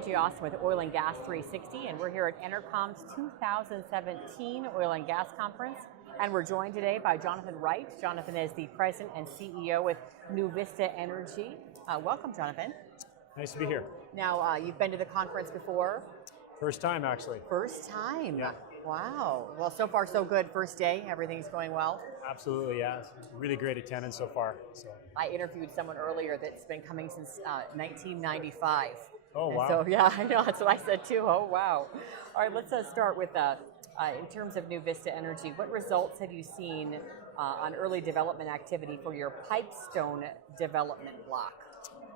Angie Austin with Oil and Gas 360, and we're here at EnerCom's 2017 Oil and Gas Conference. And we're joined today by Johnathan Wright. Johnathan is the President and CEO with NuVista Energy. Welcome, Johnathan. Nice to be here. Now, you've been to the conference before? First time, actually. First time? Yeah. Wow. Well, so far so good. First day, everything's going well? Absolutely, yeah. Really great attendance so far. So. I interviewed someone earlier that's been coming since 1995. Oh, wow. So, yeah, I know. That's what I said, too. Oh, wow. All right, let's start with, in terms of NuVista Energy, what results have you seen on early development activity for your Pipestone development block?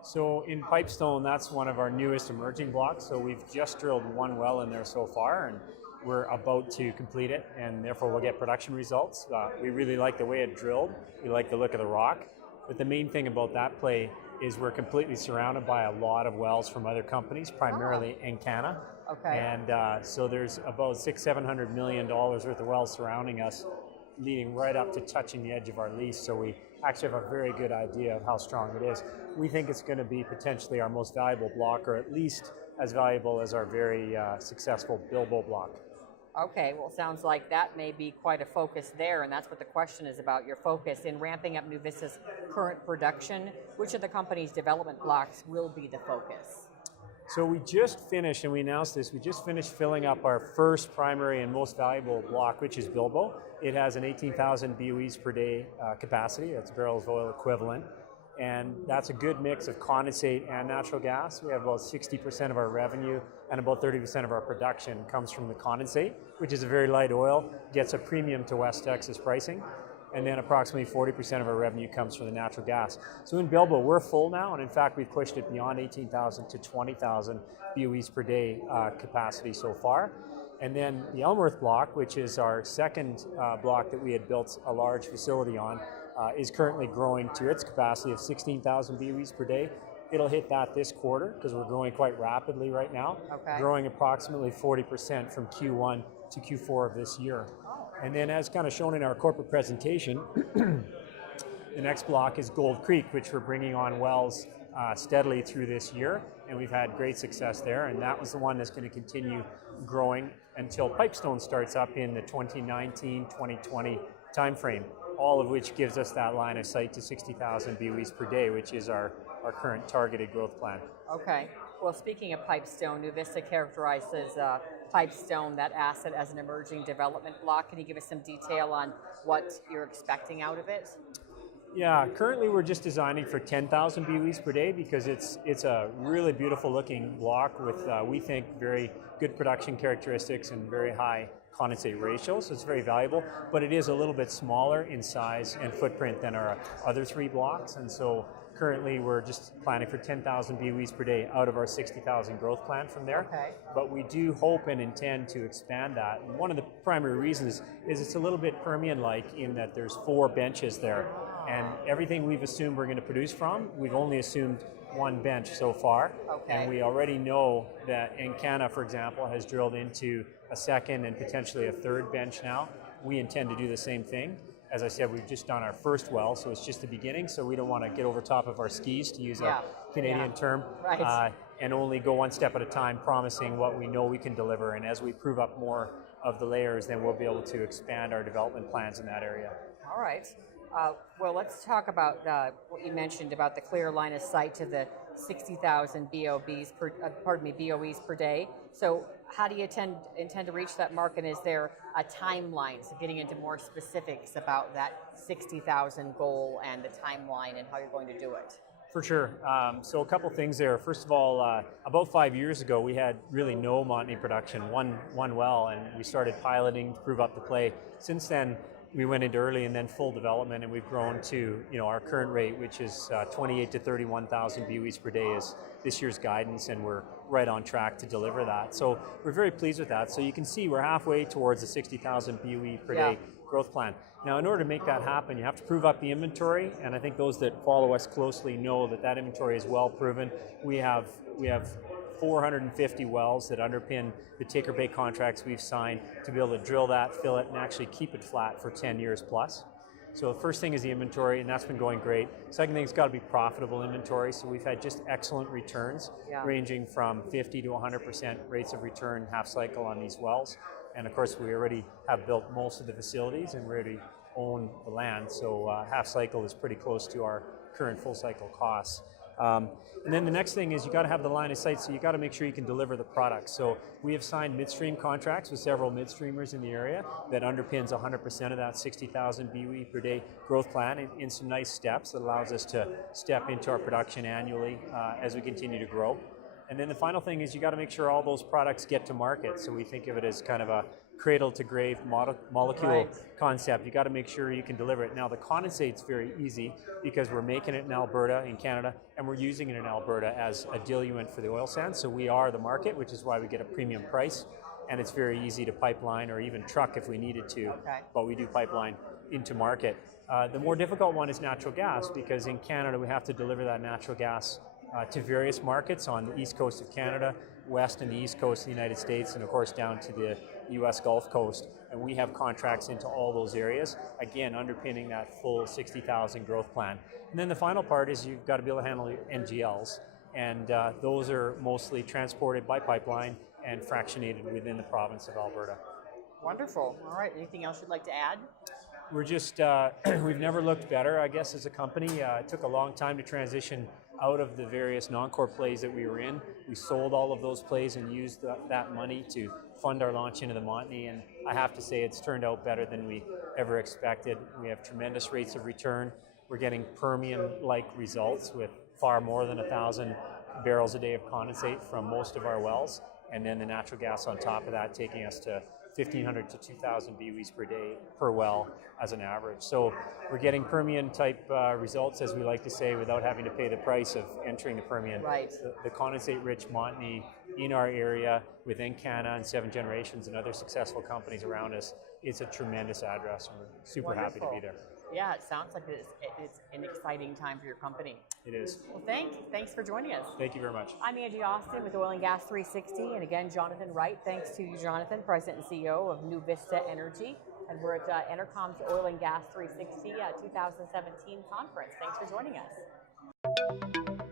So in Pipestone, that's one of our newest emerging blocks. So we've just drilled one well in there so far, and we're about to complete it, and therefore we'll get production results. We really like the way it drilled. We like the look of the rock. But the main thing about that play is we're completely surrounded by a lot of wells from other companies, primarily EnerCom. Okay. And so there's about $600–700 million worth of wells surrounding us, leading right up to touching the edge of our lease. So we actually have a very good idea of how strong it is. We think it's going to be potentially our most valuable block, or at least as valuable as our very successful Bilbo block. Okay, well, it sounds like that may be quite a focus there, and that's what the question is about, your focus in ramping up NuVista's current production. Which of the company's development blocks will be the focus? So we just finished, and we announced this, we just finished filling up our first primary and most valuable block, which is Bilbo. It has an 18,000 BOEs per day capacity, that's barrels of oil equivalent. And that's a good mix of condensate and natural gas. We have about 60% of our revenue and about 30% of our production comes from the condensate, which is a very light oil, gets a premium to West Texas pricing. And then approximately 40% of our revenue comes from the natural gas. So in Bilbo, we're full now, and in fact, we've pushed it beyond 18,000 to 20,000 BOEs per day capacity so far. And then the Elmworth block, which is our second block that we had built a large facility on, is currently growing to its capacity of 16,000 BOEs per day. It'll hit that this quarter because we're growing quite rapidly right now, growing approximately 40% from Q1 to Q4 of this year. And then as kind of shown in our corporate presentation, the next block is Gold Creek, which we're bringing on wells steadily through this year, and we've had great success there, and that was the one that's going to continue growing until Pipestone starts up in the 2019-2020 timeframe, all of which gives us that line of sight to 60,000 BOEs per day, which is our current targeted growth plan. Okay. Well, speaking of Pipestone, NuVista characterizes Pipestone, that asset, as an emerging development block. Can you give us some detail on what you're expecting out of it? Yeah, currently we're just designing for 10,000 BOEs per day because it's a really beautiful looking block with, we think, very good production characteristics and very high condensate ratio, so it's very valuable, but it is a little bit smaller in size and footprint than our other three blocks, and so currently we're just planning for 10,000 BOEs per day out of our 60,000 growth plan from there. Okay. But we do hope and intend to expand that. And one of the primary reasons is it's a little bit Permian-like in that there's 4 benches there, and everything we've assumed we're going to produce from, we've only assumed one bench so far. Okay. And we already know that EnerCom, for example, has drilled into a second and potentially a third bench now. We intend to do the same thing. As I said, we've just done our first well, so it's just the beginning, so we don't want to get over top of our skis, to use a Canadian term, and only go one step at a time, promising what we know we can deliver. And as we prove up more of the layers, then we'll be able to expand our development plans in that area. All right. Well, let's talk about what you mentioned about the clear line of sight to the 60,000 BOEs per day. So how do you intend to reach that mark, and is there a timeline? So getting into more specifics about that 60,000 goal and the timeline and how you're going to do it. For sure. So a couple things there. First of all, about 5 years ago, we had really no Montney production, one well, and we started piloting to prove up the play. Since then, we went into early and then full development, and we've grown to our current rate, which is 28,000 to 31,000 BOEs per day is this year's guidance, and we're right on track to deliver that. So we're very pleased with that. So you can see we're halfway towards the 60,000 BOE per day growth plan. Now, in order to make that happen, you have to prove up the inventory, and I think those that follow us closely know that that inventory is well proven. We have 450 wells that underpin the take-or-pay contracts we've signed to be able to drill that, fill it, and actually keep it flat for 10 years plus. So the first thing is the inventory, and that's been going great. Second thing, it's got to be profitable inventory. So we've had just excellent returns, ranging from 50 to 100% rates of return half cycle on these wells. And of course, we already have built most of the facilities and we already own the land. So half cycle is pretty close to our current full cycle costs. And then the next thing is you got to have the line of sight, so you got to make sure you can deliver the product. So we have signed midstream contracts with several midstreamers in the area that underpins 100% of that 60,000 BOE per day growth plan in some nice steps that allows us to step into our production annually as we continue to grow. And then the final thing is you got to make sure all those products get to market. So we think of it as kind of a cradle to grave molecule concept. You got to make sure you can deliver it. Now the condensate's very easy because we're making it in Alberta, in Canada, and we're using it in Alberta as a diluent for the oil sands. So we are the market, which is why we get a premium price. And it's very easy to pipeline or even truck if we needed to, but we do pipeline into market. The more difficult one is natural gas, because in Canada we have to deliver that natural gas to various markets on the east coast of Canada, west and the east coast of the United States, and of course down to the US Gulf Coast. And we have contracts into all those areas, again underpinning that full 60,000 growth plan. And then the final part is you've got to be able to handle NGLs, and those are mostly transported by pipeline and fractionated within the province of Alberta. Wonderful. All right, anything else you'd like to add? We're just, we've never looked better, I guess, as a company. It took a long time to transition out of the various non-core plays that we were in. We sold all of those plays and used that money to fund our launch into the Montney, and I have to say it's turned out better than we ever expected. We have tremendous rates of return. We're getting Permian-like results with far more than 1,000 barrels a day of condensate from most of our wells, and then the natural gas on top of that taking us to 1,500 to 2,000 BOEs per day per well as an average. So we're getting Permian type results, as we like to say, without having to pay the price of entering the Permian. The condensate rich Montney in our area with Encana and Seven Generations and other successful companies around us, it's a tremendous address, and we're super happy to be there. Yeah, it sounds like it's an exciting time for your company. It is. Well, thanks for joining us. Thank you very much. I'm Angie Austin with Oil and Gas 360, and again, Johnathan Wright. Thanks to you, Johnathan, President and CEO of NuVista Energy, and we're at EnerCom's Oil and Gas 360 2017 conference. Thanks for joining us.